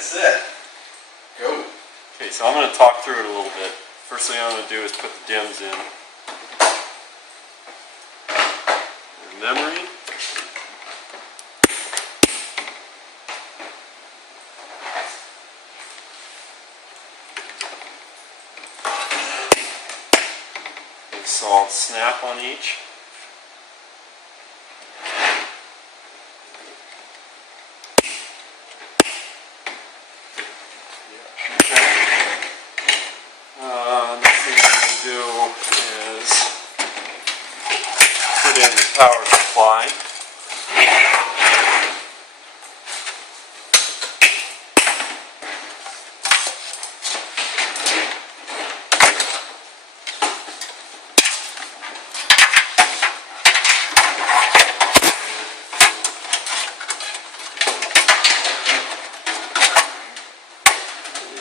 That's it. Go. Okay, so I'm going to talk through it a little bit. First thing I'm going to do is put the DIMMs in. And memory. A solid snap on each. Next thing I'm going to do is put in the power supply.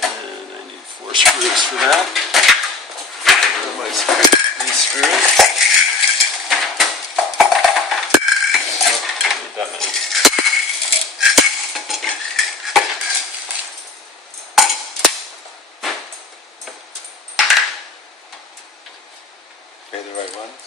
And I need 4 screws for that. These screws. Oh, I need that many. Okay, the right ones.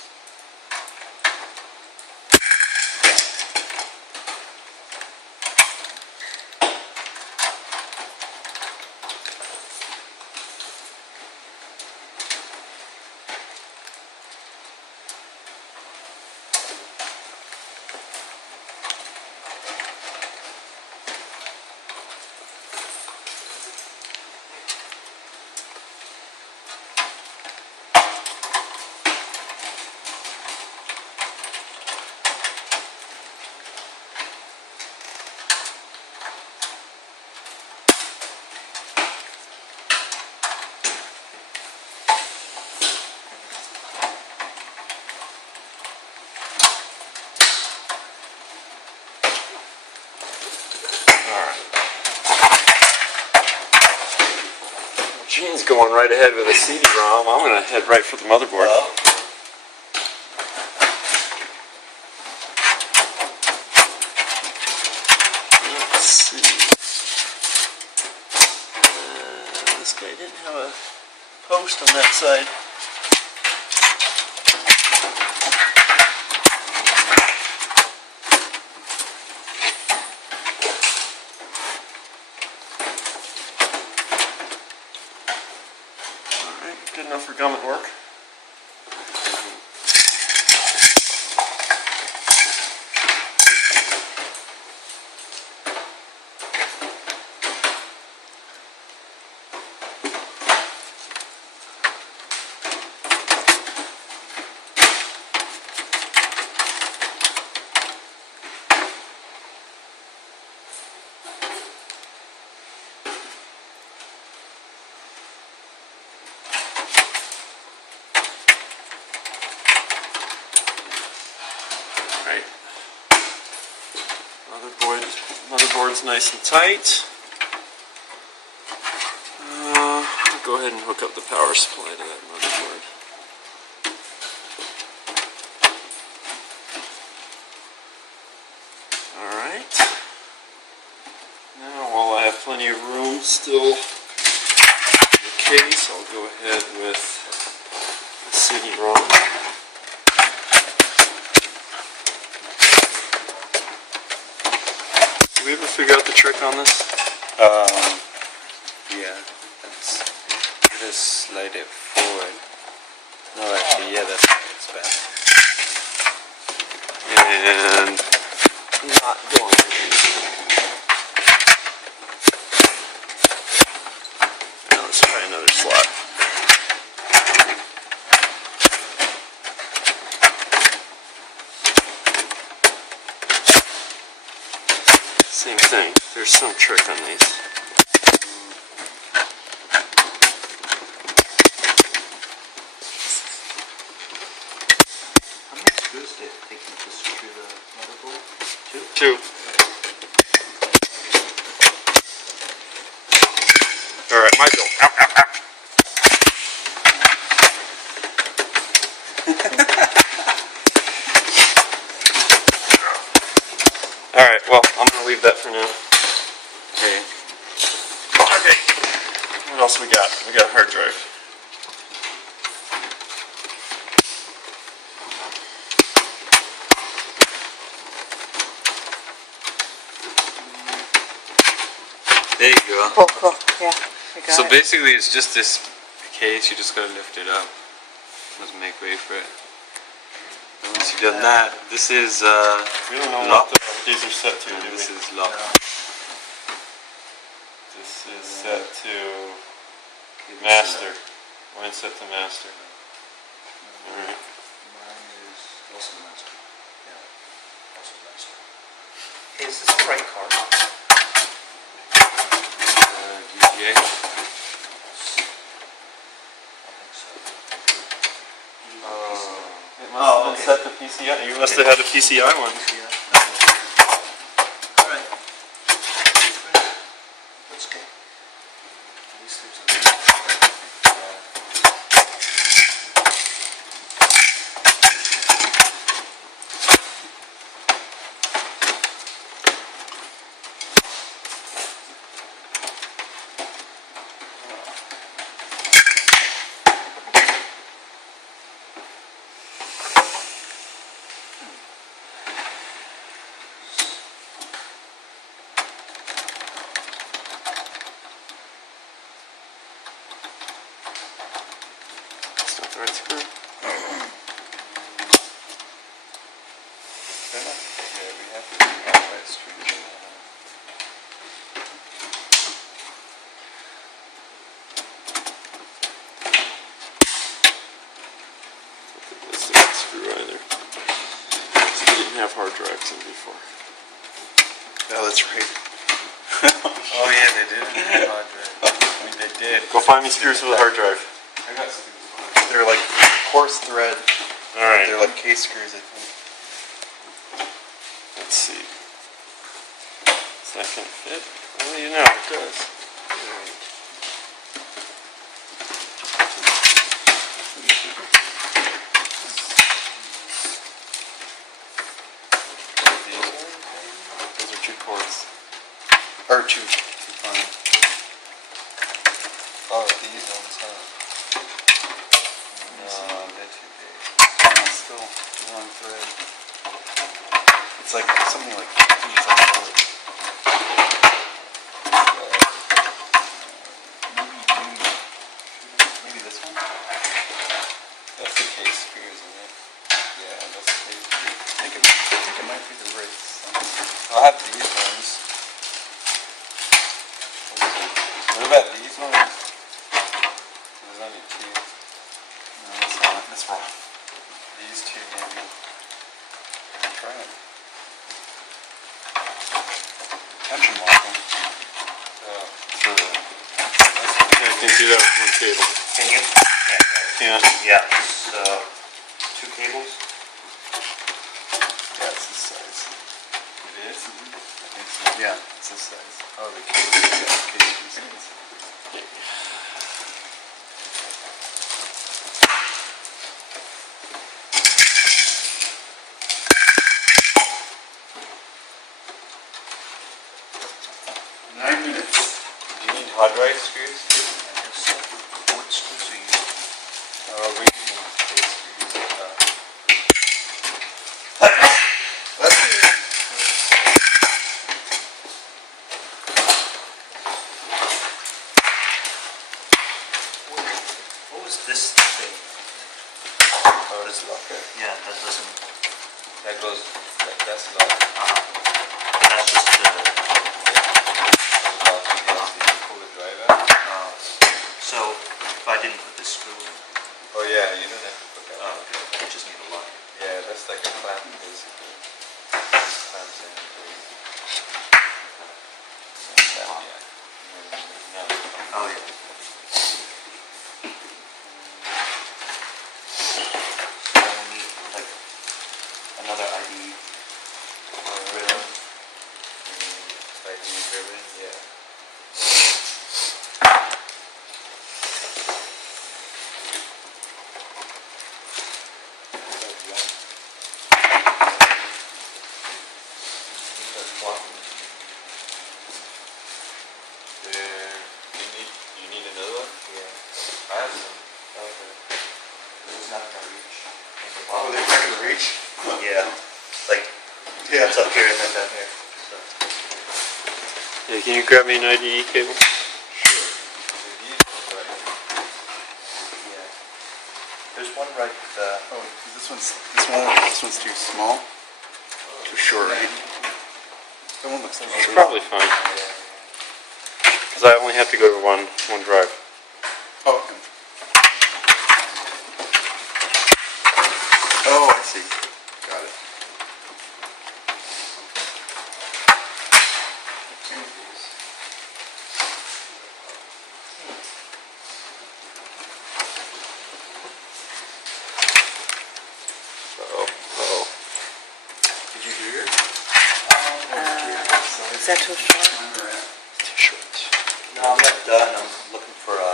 Gene's going right ahead with a CD-ROM. I'm going to head right for the motherboard. Let's see. This guy didn't have a post on that side. Good enough for gum at work. Right. Motherboard's nice and tight. I'll go ahead and hook up the power supply to that motherboard. Alright. Now, while I have plenty of room still in the case, I'll go ahead with the CD-ROM. Did we ever figure out the trick on this? Yeah. Just slide it forward. No, actually, yeah, that's bad. And not going to. Now let's try another slot. Same thing. There's some trick on these. How many screws do you think you just screw the motherboard? 2. Alright, my bill. Ow, ow, ow. Alright, well, I'm going to leave that for now. Okay. else we got? We got a hard drive. There you go. Cool, cool. Yeah, I got So it. basically it's just this case, you just gotta lift it up. Just make way for it. And once you've done that, this is We don't know locked. what these are set to, do And this we? is locked. This is set to master. Mine's set to master. Alright. Mine is also master. Yeah, also master. Hey, is this the right card? VGA. I think so. Oh, it's set to PCI. You must have had a PCI one. Yeah. Alright. That's okay. At least there's a... That's not the right screw. Yeah, we have to modify the screws. That's the right screw either. So we didn't have hard drives in before. Oh, that's right. Oh yeah, they did. I mean, they did. Go find me screws for the hard drive. I got screws. They're like coarse thread. Alright. They're like case screws, I think. Let's see. Does that kind of fit? Well, you know, it does. Alright. Those are 2 cords. Or two fine. Oh, these ones, huh? No, they're too big. No, still one thread. It's like something like, I think it's like four. Maybe this one? That's the case screw, isn't it? Yeah, that's the case screw. I think it might be the right size. I'll have these ones. What about these ones? There's only 2. No, that's not. That's wrong. These 2 maybe. Try it. Tension locking. Oh. I can do that with one cable. Can you? Yeah. Yeah, it's 2 cables. Yeah, it's this size. It is? I think so. Yeah, it's this size. Oh, the case. Yeah, case size. Do you need hard drive screws too? I guess so. What screws are you using? Oh, we're using case screws. That's it. What was this thing? Oh, this locker. Yeah, that doesn't. That goes, that's locked. That's just the. Pull the drive out. So if I didn't put this screw in, Oh yeah, you don't have to put that on. okay, I just need a lock. Yeah, that's like a clamp basically. Just clamps in. Yeah. Oh yeah. So I will need like another ID ribbon. ID ribbon, yeah. There. You need another one? Hey, can you grab me an IDE cable? Yeah. There's one right, Oh, this one's too small? Too short, right? That one looks too It's short. probably fine. Because I only have to go to one drive. Oh, okay. Oh, I see. Got it. Uh-oh. Did you do it? Is that too short? Too short. no, I'm not done, I'm looking for a,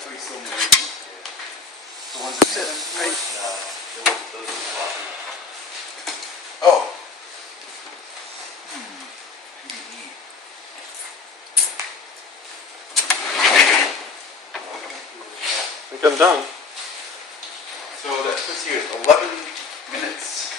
So you still need the ones in there? those are floppy. Oh. PDE. I think I'm done. So that puts you at 11 minutes.